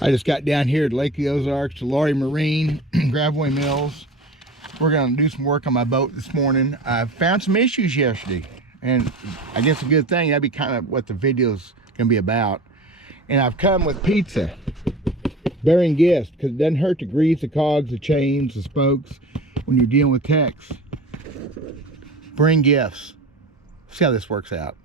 I just got down here at Lake of the Ozarks to Laurie Marine, Gravois Mills. We're gonna do some work on my boat this morning. I found some issues yesterday, and I guess a good thing. That'd be kind of what the video's gonna be about. And I've come with pizza, bearing gifts, because it doesn't hurt to grease the cogs, the chains, the spokes when you're dealing with techs. Bring gifts. See how this works out.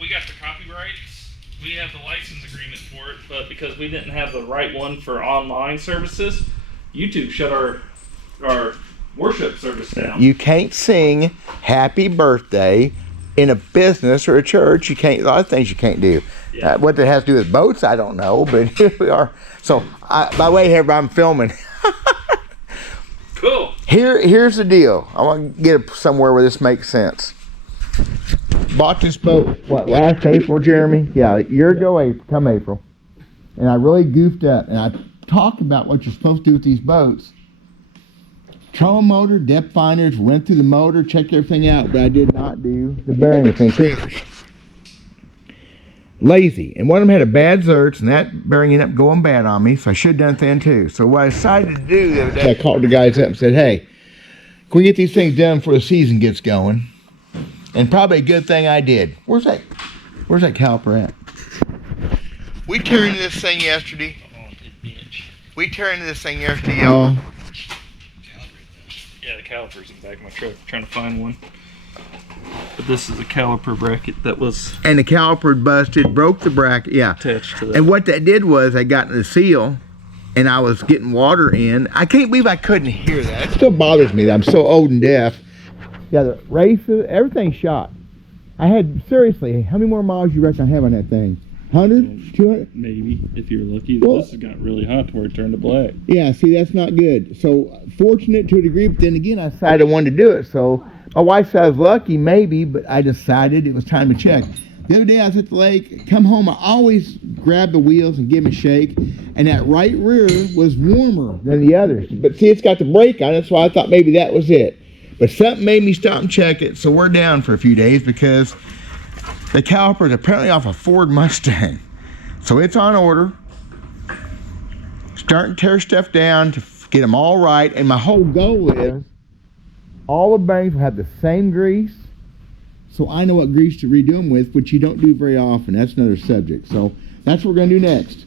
We got the copyrights. We have the license agreement for it, but because we didn't have the right one for online services, YouTube shut our worship service down. You can't sing happy birthday in a business or a church. You can't, a lot of things you can't do. Yeah. What that has to do with boats, I don't know, but here we are. So, by the way, here I'm filming. Cool. Here's the deal. I want to get somewhere where this makes sense. Bought this boat, what, last April, Jeremy? Yeah, a year ago, come April. And I really goofed up. And I talked about what you're supposed to do with these boats. Trolling motor, depth finders, went through the motor, checked everything out, but I did not do the bearing thing. Lazy. And one of them had a bad zerts, and that bearing ended up going bad on me, so I should have done it then too. So what I decided to do the other day, I called the guys up and said, hey, can we get these things done before the season gets going? And probably a good thing I did. Where's that caliper at? We turned into this thing yesterday. We turned into this thing yesterday, y'all. Yeah, the caliper's in the back of my truck. I'm trying to find one. But this is a caliper bracket that was... And the caliper busted, broke the bracket, yeah. Attached to that. And what that did was I got in the seal, and I was getting water in. I can't believe I couldn't hear that. It still bothers me that I'm so old and deaf. Yeah, the races, everything shot. I had, seriously, how many more miles you reckon I have on that thing? 100? 200? Maybe, if you're lucky. Well, this has got really hot to where it turned to black. Yeah, see, that's not good. So, fortunate to a degree, but then again, I decided I wanted to do it. So, my wife said I was lucky, maybe, but I decided it was time to check. The other day, I was at the lake, come home, I always grab the wheels and give them a shake, and that right rear was warmer than the others. But see, it's got the brake on it, so I thought maybe that was it. But something made me stop and check it, so we're down for a few days because the caliper is apparently off a Ford Mustang. So it's on order. Starting to tear stuff down to get them all right. And my whole goal is all the bearings will have the same grease. So I know what grease to redo them with, which you don't do very often. That's another subject. So that's what we're going to do next.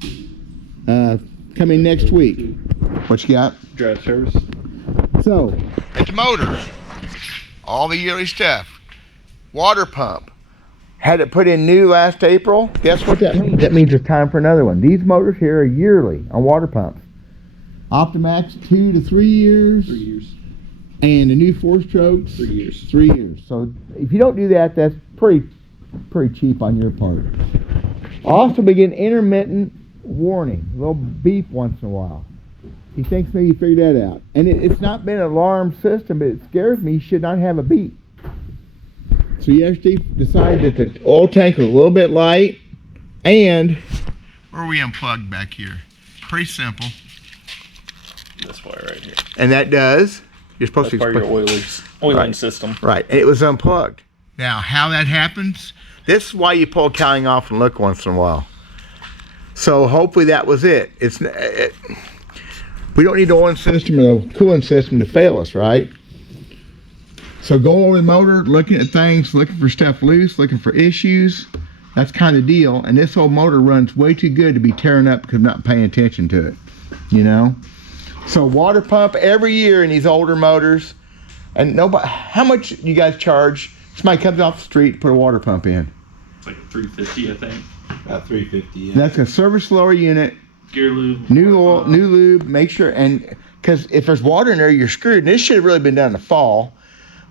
Coming next week. What you got? Drive service. So, it's motor. All the yearly stuff. Water pump. Had it put in new last April. Guess what that means? That means it's time for another one. These motors here are yearly on water pumps. Optimax 2 to 3 years. 3 years. And the new 4-strokes. 3 years. 3 years. So if you don't do that, that's pretty cheap on your part. Also begin intermittent warning. A little beep once in a while. He thinks maybe he figured that out. And it's not been an alarm system, but it scares me. He should not have a beep. So yesterday decided that the oil tank was a little bit light. And where are we unplugged back here? Pretty simple. This wire right here. And that does. You're supposed That's to part of your oiling right. system. Right. And it was unplugged. Now, how that happens, this is why you pull a cowling off and look once in a while. So hopefully that was it. We don't need the oil system or the cooling system to fail us, right? So go over the motor, looking at things, looking for stuff loose, looking for issues. That's kind of the deal. And this old motor runs way too good to be tearing up because I'm not paying attention to it, you know? So water pump every year in these older motors. And nobody, how much do you guys charge? Somebody comes off the street to put a water pump in. It's like $350, I think. About $350. Yeah. And that's a service lower unit. Gear lube. New oil, new lube, make sure, and because if there's water in there, you're screwed. And this should have really been done in the fall,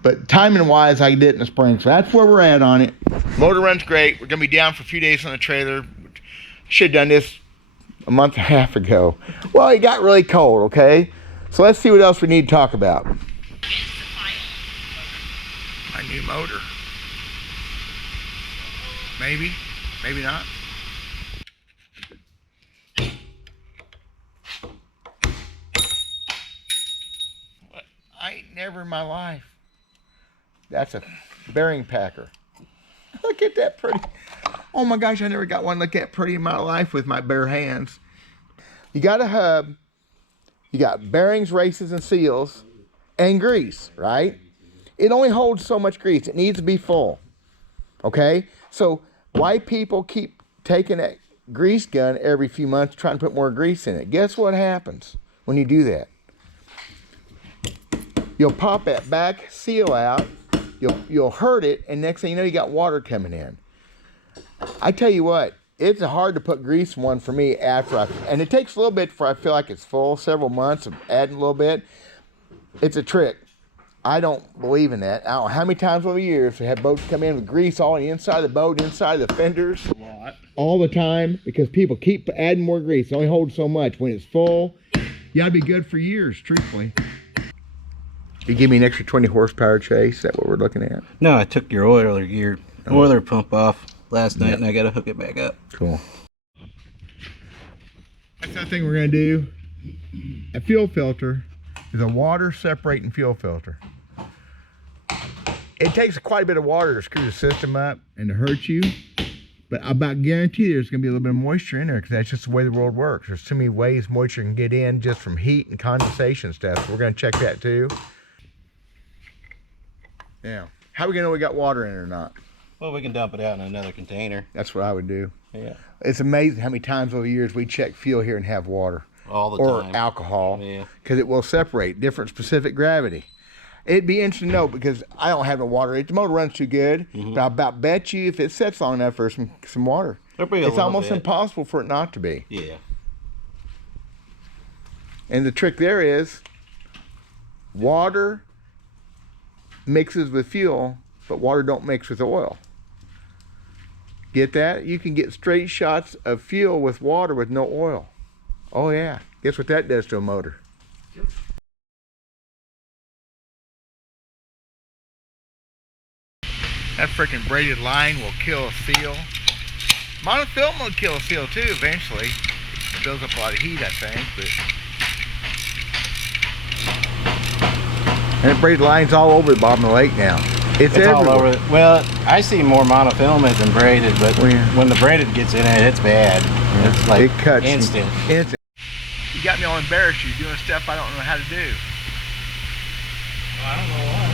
but timing wise, I did it in the spring. So that's where we're at on it. Motor runs great. We're going to be down for a few days on the trailer. Should have done this a month and a half ago. Well, it got really cold, okay? So let's see what else we need to talk about. My new motor. Maybe, maybe not. I ain't never in my life. That's a bearing packer. Look at that pretty. Oh my gosh, I never got one look that pretty in my life with my bare hands. You got a hub, you got bearings, races, and seals, and grease, right? It only holds so much grease. It needs to be full. Okay? So why people keep taking that grease gun every few months trying to put more grease in it? Guess what happens when you do that? You'll pop that back seal out, you'll hurt it, and next thing you know, you got water coming in. I tell you what, it's hard to put grease in one for me and it takes a little bit before I feel like it's full, several months of adding a little bit. It's a trick. I don't believe in that. I don't know how many times over the years we had boats come in with grease all on the inside of the boat, inside of the fenders. A lot. All the time, because people keep adding more grease. It only holds so much. When it's full, you ought to be good for years, truthfully. You give me an extra 20 horsepower, Chase? Is that what we're looking at? No, I took your oiler pump off last night, and I got to hook it back up. Cool. That's the thing we're going to do. A fuel filter is a water separating fuel filter. It takes quite a bit of water to screw the system up and to hurt you, but I about guarantee there's going to be a little bit of moisture in there because that's just the way the world works. There's too many ways moisture can get in just from heat and condensation stuff. So we're going to check that too. Yeah. How are we going to know we got water in it or not? Well, we can dump it out in another container. That's what I would do. Yeah. It's amazing how many times over the years we check fuel here and have water. All the or time. alcohol. Yeah. Because it will separate different specific gravity. It'd be interesting to know because I don't have no water. The motor runs too good. But I about bet you if it sets long enough for some water, it's almost impossible for it not to be. Yeah. And the trick there is water mixes with fuel, but water don't mix with oil. Get that? You can get straight shots of fuel with water with no oil. Oh yeah. Guess what that does to a motor? Yep. That freaking braided line will kill a seal. Monofilament will kill a seal too eventually. It builds up a lot of heat, I think, but and that braided line's all over the bottom of the lake now. It's all everywhere. over. Well, I see more monofilament than braided, but when the braided gets in it, it's bad. Yeah. It's like it cuts instant. Instant. You got me all embarrassed. You're doing stuff I don't know how to do. Well, I don't know why.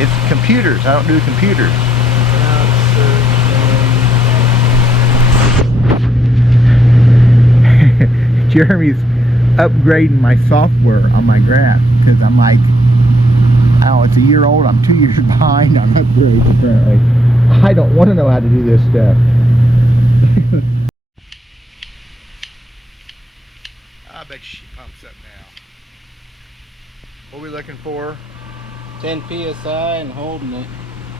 It's computers. I don't do computers. Jeremy's upgrading my software on my graph because I'm like, oh, it's a year old. I'm 2 years behind on upgrades apparently. I don't want to know how to do this stuff. I bet she pumps up now. What are we looking for? 10 psi and holding it.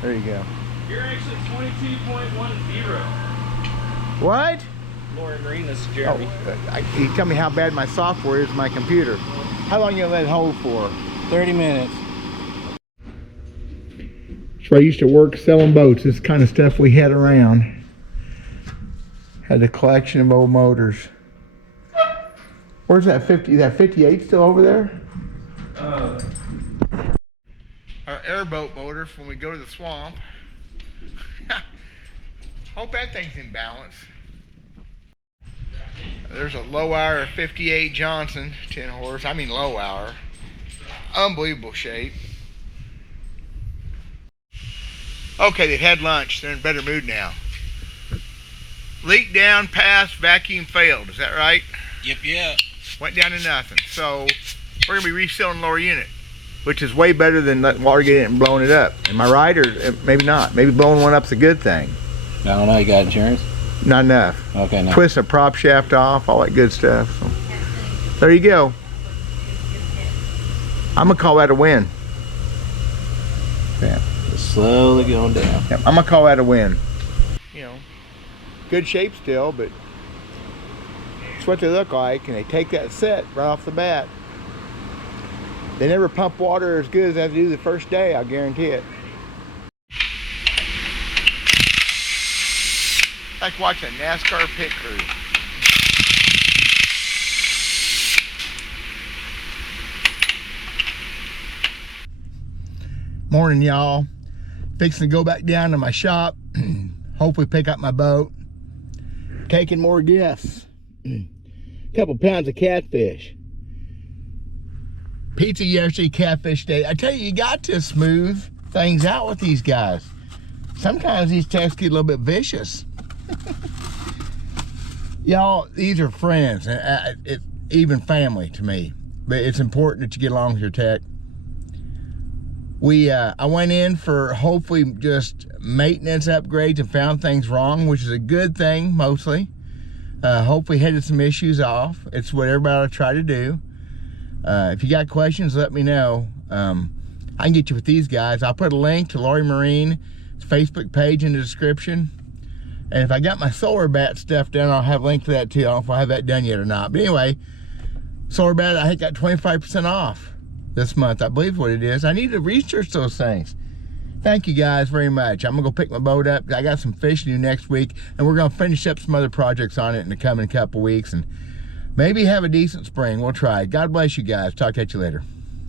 There you go. You're actually 22.10. What? Laura Green, this is Jeremy. You tell me how bad my software is in my computer. How long you gonna let it hold for? 30 minutes. That's where I used to work selling boats. This kind of stuff we had around. Had a collection of old motors. Where's that 50? Is that 58 still over there? Our airboat motor from when we go to the swamp. Hope that thing's in balance. There's a low hour 58 Johnson 10 horse. I mean low hour. Unbelievable shape. Okay, they've had lunch. They're in better mood now. Leak down, passed, vacuum failed. Is that right? Yep. Went down to nothing. So we're gonna be resealing the lower unit, which is way better than letting water get in and blowing it up. Am I right, or maybe not? Maybe blowing one up's a good thing. I don't know. You got insurance? Not enough. Okay, no. Twist a prop shaft off, all that good stuff. So, there you go. I'm gonna call that a win. Yeah. It's slowly going down. Yep, I'm gonna call that a win. You know, good shape still, but it's what they look like, and they take that set right off the bat. They never pump water as good as they do the first day, I guarantee it. Like watching a NASCAR pit crew. Morning, y'all. Fixing to go back down to my shop. Hopefully pick up my boat. Taking more guests. Couple pounds of catfish. Pizza yesterday, catfish day. I tell you, you got to smooth things out with these guys. Sometimes these texts get a little bit vicious. Y'all, these are friends, even family to me. But it's important that you get along with your tech. I went in for hopefully just maintenance upgrades and found things wrong, which is a good thing mostly. Hopefully headed some issues off. It's what everybody ought to try to do. If you got questions, let me know. I can get you with these guys. I'll put a link to Laurie Marine Facebook page in the description. And if I got my solar bat stuff done, I'll have a link to that too. I don't know if I have that done yet or not. But anyway, solar bat, I think got 25% off this month. I believe what it is. I need to research those things. Thank you guys very much. I'm gonna go pick my boat up. I got some fish to do next week, and we're gonna finish up some other projects on it in the coming couple weeks, and maybe have a decent spring. We'll try. God bless you guys. Talk to you later.